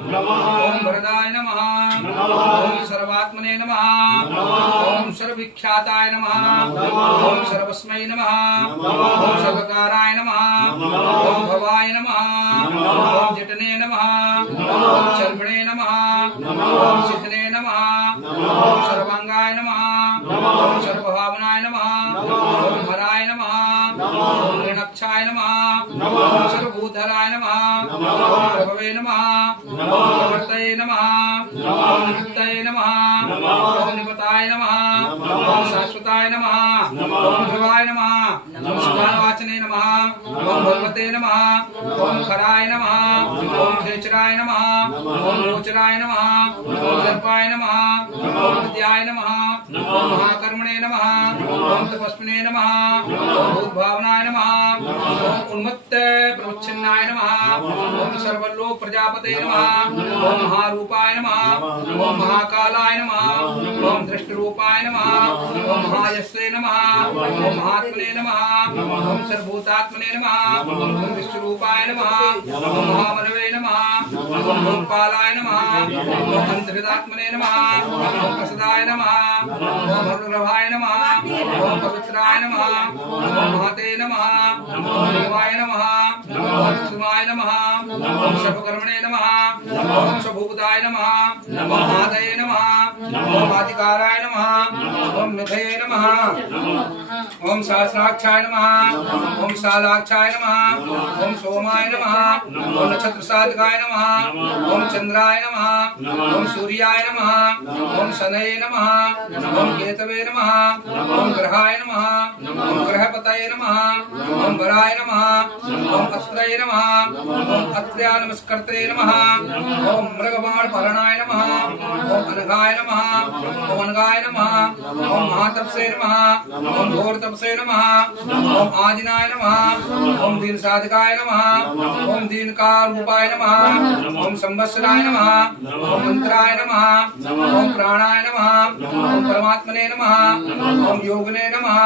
ओम वरदाय नमः ओम सर्वात्मने नमः ओम सर्वविख्याताय नमः ओम सर्वस्मै नमः ओम सर्वकाराय नमः ओम भवाय नमः ओम जटने नमः ओम चर्मणे नमः ओम सिद्धने नमः ओम सर्वांगाय नमः ओम सर्वभावनाय नमः ओम हराय नमः ओम ऋणक्षाय नमः ओम सर्वभूधराय नमः ओम प्रभवे नमः ओम प्रवर्तये नमः ओम निमित्तये नमः ओम निपताय नमः ओम शाश्वताय नमः ओम ध्रुवाय नमः ओम सुधानवाचने नमः ओम भगवते नमः ओम खराय नमः ओम खेचराय नमः ओम गोचराय नमः ओम दर्पाय नमः ओम विद्याय नमः ओम महाकर्मणे नमः ओम तपस्विने नमः ओम भूतभावनाय नमः ओम उन्मत्त प्रवच्छिन्नाय नमः ओम सर्वलोक प्रजापते नमः ओम महारूपाय नमः ओम महाकालाय नमः ओम दृष्टरूपाय नमः ओम महायस्से नमः ओम महात्मने नमः ओम सर्वभूतात्मने नमः ओम विश्वरूपाय नमः ओम महामनवे नमः ओम लोकपालाय नमः ओम अंतर्गतात्मने नमः ओम प्रसदाय नमः ओम भद्रभाय नमः ओम पवित्राय नमः ओम महते नमः ओम देवाय नमः ओम सुमाय नमः ओम सर्वकर्मणे नमः ओम स्वभूताय नमः ओम आदये नमः ओम आदिकाराय नमः ओम निधये नमः ओम सहस्राक्षाय नमः ओम शालाक्षाय नमः ओम सोमाय नमः ओम नक्षत्र साधकाय नमः ओम चंद्राय नमः ओम सूर्याय नमः ओम शनये नमः ओम केतवे नमः ओम ग्रहाय नमः ओम ग्रहपतये नमः ओम वराय नमः ओम अस्त्रये नमः ओम अत्र्या नमस्कृते नमः ओम मृगबाण परणाय नमः ओम अनघाय नमः ओम अनगाय नमः ओम महातपसे नमः ओम घोर तपसे नमः ओम आदिनाय नमः ओम दीन साधकाय नमः ओम दीन कारूपाय नमः ओम संवत्सराय नमः ओम मंत्राय नमः ओम प्राणाय नमः ओम परमात्मने नमः ओम योगने नमः।